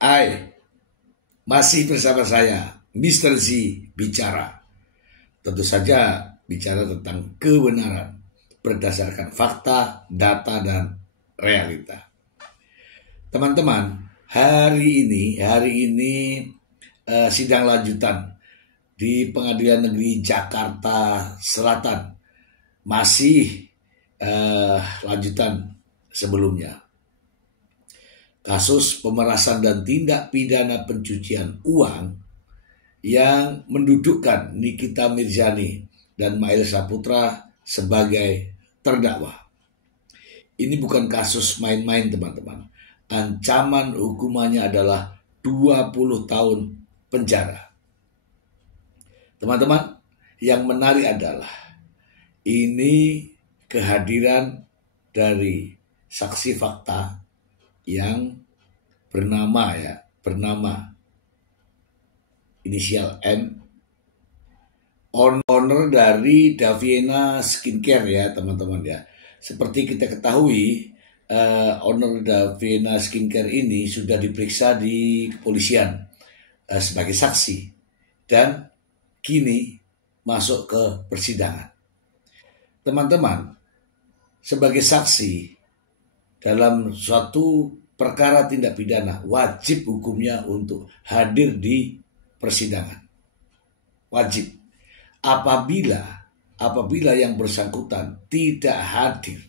Hai, masih bersama saya, Mr. Z bicara. Tentu saja bicara tentang kebenaran berdasarkan fakta, data, dan realita. Teman-teman, hari ini sidang lanjutan di Pengadilan Negeri Jakarta Selatan. Masih lanjutan sebelumnya. Kasus pemerasan dan tindak pidana pencucian uang yang mendudukkan Nikita Mirzani dan Mail Saputra sebagai terdakwa. Ini bukan kasus main-main, teman-teman. Ancaman hukumannya adalah 20 tahun penjara. Teman-teman, yang menarik adalah ini kehadiran dari saksi fakta yang bernama inisial M, owner dari Daviena Skincare ya teman-teman ya. Seperti kita ketahui, owner Daviena Skincare ini sudah diperiksa di kepolisian sebagai saksi dan kini masuk ke persidangan. Teman-teman, sebagai saksi dalam suatu perkara tindak pidana, wajib hukumnya untuk hadir di persidangan. Wajib. Apabila yang bersangkutan tidak hadir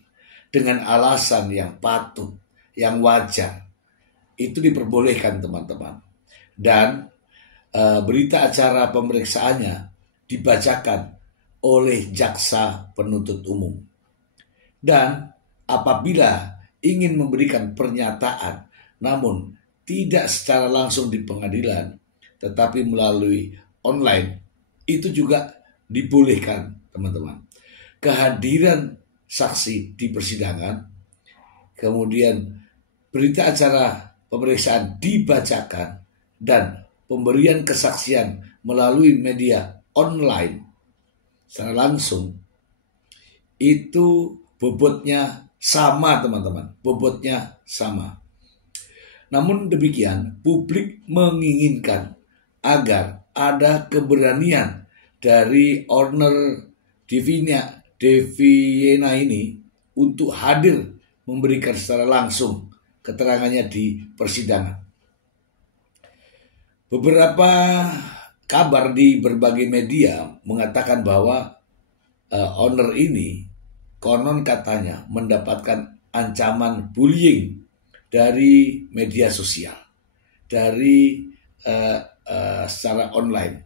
dengan alasan yang patut, yang wajar, itu diperbolehkan, teman-teman. Dan berita acara pemeriksaannya dibacakan oleh jaksa penuntut umum. Dan apabila ingin memberikan pernyataan, namun tidak secara langsung di pengadilan, tetapi melalui online, itu juga dibolehkan, teman-teman. Kehadiran saksi di persidangan, kemudian berita acara pemeriksaan dibacakan, dan pemberian kesaksian melalui media online secara langsung, itu bobotnya sama, teman-teman. Bobotnya sama. Namun demikian, publik menginginkan agar ada keberanian dari owner Daviena ini untuk hadir memberikan secara langsung keterangannya di persidangan. Beberapa kabar di berbagai media mengatakan bahwa owner ini konon katanya mendapatkan ancaman bullying dari media sosial, dari secara online.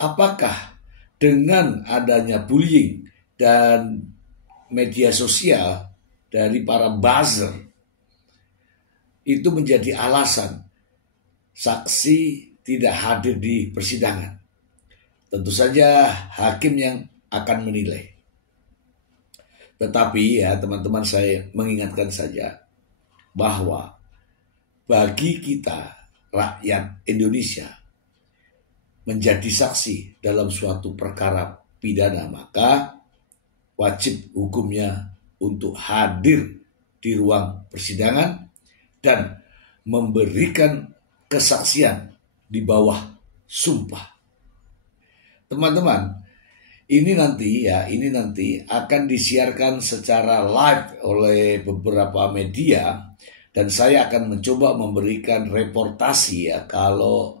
Apakah dengan adanya bullying dan media sosial dari para buzzer itu menjadi alasan saksi tidak hadir di persidangan? Tentu saja hakim yang akan menilai. Tetapi ya teman-teman, saya mengingatkan saja bahwa bagi kita rakyat Indonesia menjadi saksi dalam suatu perkara pidana, maka wajib hukumnya untuk hadir di ruang persidangan dan memberikan kesaksian di bawah sumpah. Teman-teman, ini nanti akan disiarkan secara live oleh beberapa media dan saya akan mencoba memberikan reportasi ya kalau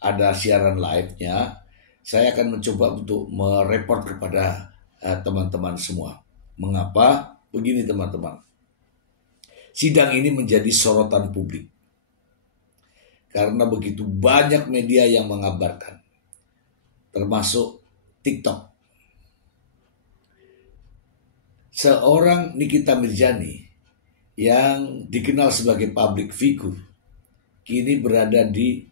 ada siaran live-nya, saya akan mencoba untuk mereport kepada teman-teman semua. Mengapa? Begini teman-teman. Sidang ini menjadi sorotan publik. Karena begitu banyak media yang mengabarkan, termasuk TikTok. Seorang Nikita Mirzani yang dikenal sebagai public figure kini berada di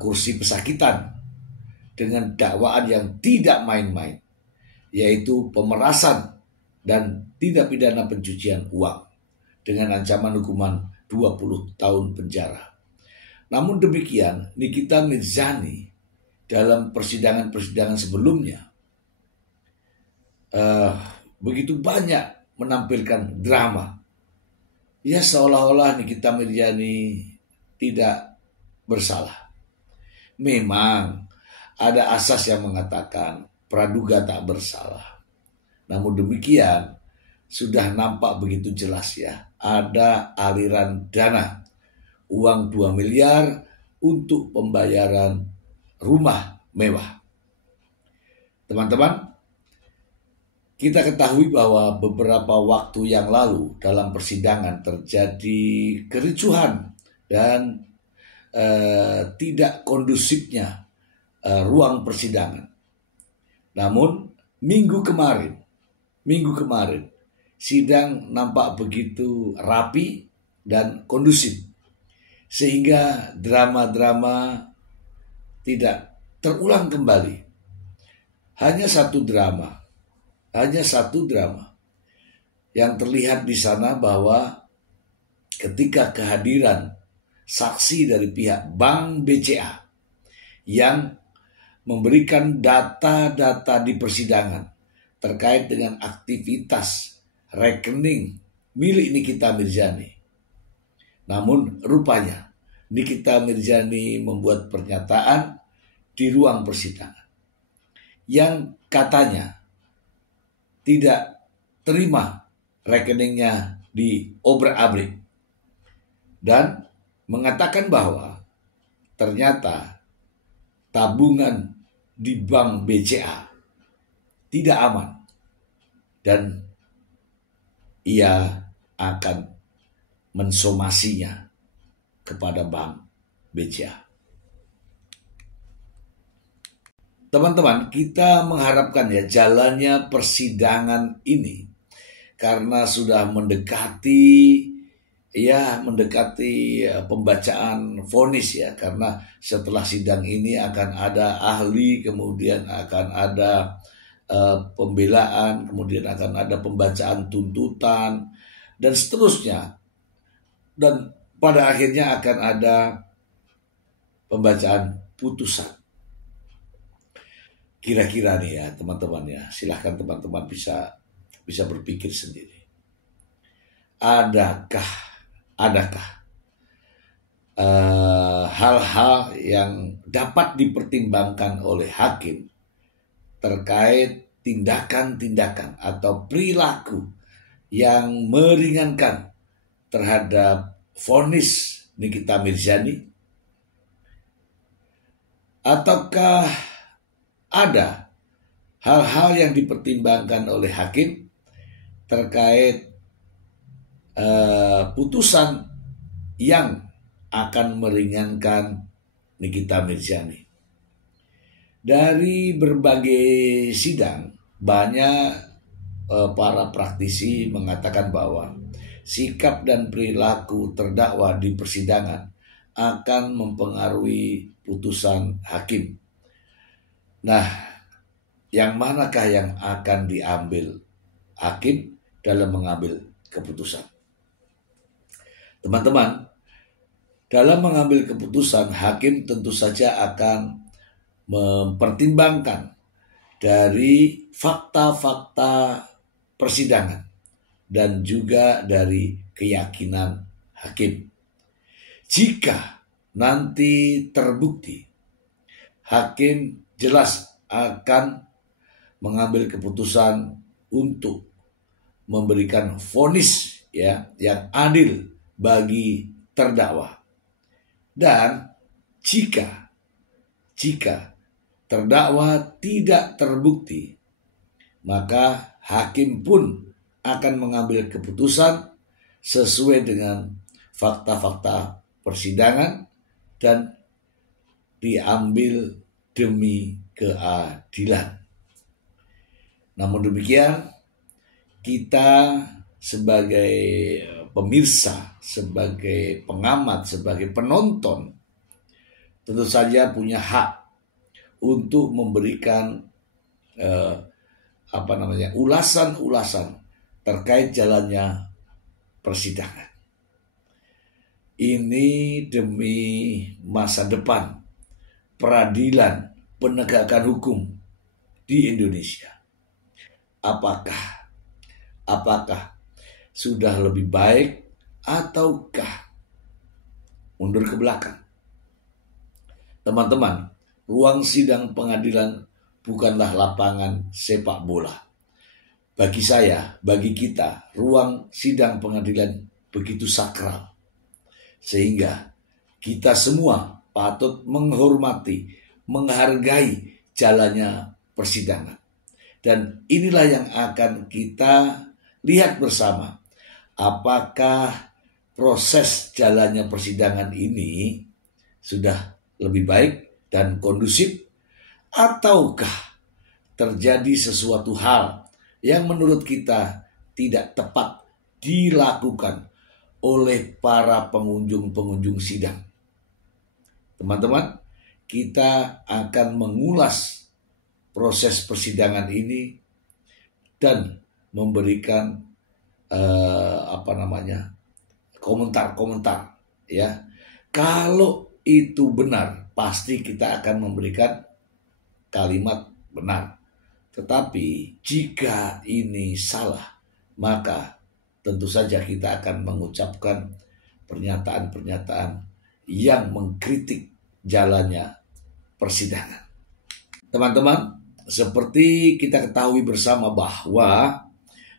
kursi pesakitan dengan dakwaan yang tidak main-main, yaitu pemerasan dan tindak pidana pencucian uang dengan ancaman hukuman 20 tahun penjara. Namun demikian, Nikita Mirzani dalam persidangan-persidangan sebelumnya begitu banyak menampilkan drama. Ya seolah-olah Nikita Mirzani tidak bersalah. Memang ada asas yang mengatakan praduga tak bersalah. Namun demikian sudah nampak begitu jelas ya, ada aliran dana uang 2 miliar untuk pembayaran rumah mewah. Teman-teman, kita ketahui bahwa beberapa waktu yang lalu dalam persidangan terjadi kericuhan dan tidak kondusifnya ruang persidangan. Namun minggu kemarin sidang nampak begitu rapi dan kondusif sehingga drama-drama tidak terulang kembali. Hanya satu drama yang terlihat di sana, bahwa ketika kehadiran saksi dari pihak Bank BCA yang memberikan data-data di persidangan terkait dengan aktivitas rekening milik Nikita Mirzani. Namun rupanya Nikita Mirzani membuat pernyataan di ruang persidangan yang katanya tidak terima rekeningnya diobrak-abrik dan mengatakan bahwa ternyata tabungan di Bank BCA tidak aman dan ia akan mensomasinya kepada Bank BCA. Teman-teman, kita mengharapkan ya jalannya persidangan ini karena sudah mendekati pembacaan vonis ya, karena setelah sidang ini akan ada ahli, kemudian akan ada pembelaan, kemudian akan ada pembacaan tuntutan dan seterusnya, dan pada akhirnya akan ada pembacaan putusan. Kira-kira nih ya teman-teman ya, silahkan teman-teman bisa berpikir sendiri. Adakah hal-hal yang dapat dipertimbangkan oleh hakim terkait tindakan-tindakan atau perilaku yang meringankan terhadap vonis Nikita Mirzani? Ataukah ada hal-hal yang dipertimbangkan oleh hakim terkait putusan yang akan meringankan Nikita Mirzani? Dari berbagai sidang, banyak para praktisi mengatakan bahwa sikap dan perilaku terdakwa di persidangan akan mempengaruhi putusan hakim. Nah, yang manakah yang akan diambil hakim dalam mengambil keputusan? Teman-teman, dalam mengambil keputusan, hakim tentu saja akan mempertimbangkan dari fakta-fakta persidangan dan juga dari keyakinan hakim. Jika nanti terbukti, hakim jelas akan mengambil keputusan untuk memberikan vonis ya yang adil bagi terdakwa. Dan jika terdakwa tidak terbukti, maka hakim pun akan mengambil keputusan sesuai dengan fakta-fakta persidangan dan diambil demi keadilan. Namun demikian, kita sebagai pemirsa, sebagai pengamat, sebagai penonton, tentu saja punya hak untuk memberikan ulasan-ulasan terkait jalannya persidangan. Ini demi masa depan peradilan penegakan hukum di Indonesia. Apakah Apakah sudah lebih baik ataukah mundur ke belakang? Teman-teman, ruang sidang pengadilan bukanlah lapangan sepak bola. Bagi saya, bagi kita, ruang sidang pengadilan begitu sakral. Sehingga kita semua patut menghormati, menghargai jalannya persidangan. Dan inilah yang akan kita lihat bersama. Apakah proses jalannya persidangan ini sudah lebih baik dan kondusif, ataukah terjadi sesuatu hal yang menurut kita tidak tepat dilakukan oleh para pengunjung-pengunjung sidang. Teman-teman, kita akan mengulas proses persidangan ini dan memberikan komentar-komentar, ya. Kalau itu benar, pasti kita akan memberikan kalimat benar. Tetapi jika ini salah, maka tentu saja kita akan mengucapkan pernyataan-pernyataan yang mengkritik jalannya persidangan. Teman-teman, seperti kita ketahui bersama bahwa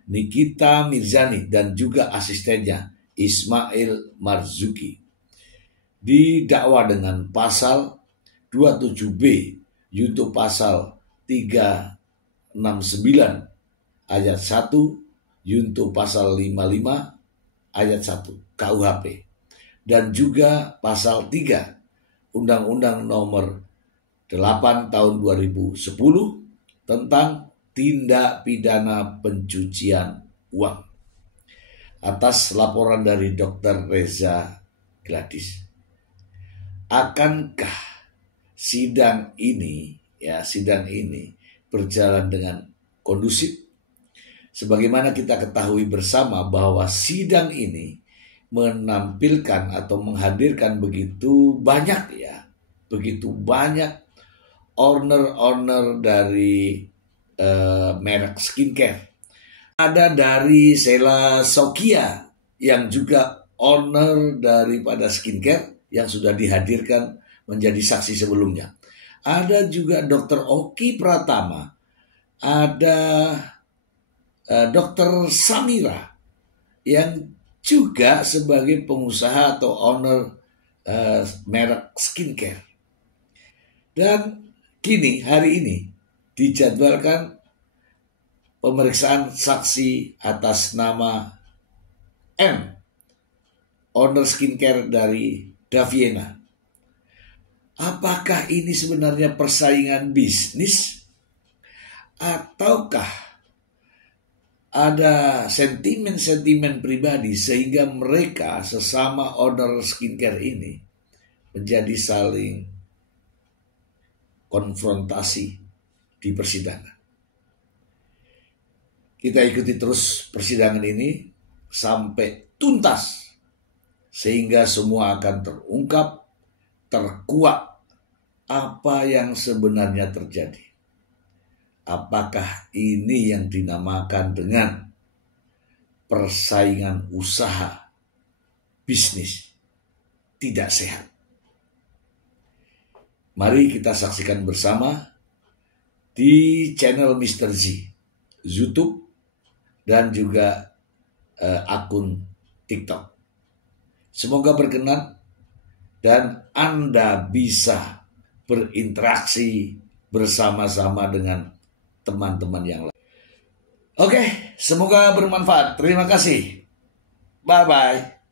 Nikita Mirzani dan juga asistennya Ismail Marzuki didakwa dengan pasal 27B yaitu pasal 369 ayat 1 yaitu pasal 55 ayat 1 KUHP dan juga pasal 3 Undang-Undang nomor 8 tahun 2010 tentang tindak pidana pencucian uang. Atas laporan dari Dr. Reza Gladys, akankah sidang ini berjalan dengan kondusif? Sebagaimana kita ketahui bersama bahwa sidang ini menampilkan atau menghadirkan begitu banyak owner dari merek skincare. Ada dari Sheila Saukia yang juga owner daripada skincare yang sudah dihadirkan menjadi saksi sebelumnya. Ada juga Dr. Oki Pratama, ada Dr. Samira yang juga sebagai pengusaha atau owner merek skincare. Dan hari ini dijadwalkan pemeriksaan saksi atas nama M, owner skincare dari Daviena. Apakah ini sebenarnya persaingan bisnis ataukah ada sentimen-sentimen pribadi sehingga mereka sesama owner skincare ini menjadi saling konfrontasi di persidangan. Kita ikuti terus persidangan ini sampai tuntas sehingga semua akan terungkap, terkuak apa yang sebenarnya terjadi. Apakah ini yang dinamakan dengan persaingan usaha bisnis tidak sehat? Mari kita saksikan bersama di channel Mr. Z, YouTube, dan juga akun TikTok. Semoga berkenan dan Anda bisa berinteraksi bersama-sama dengan teman-teman yang lain. Oke, semoga bermanfaat. Terima kasih. Bye-bye.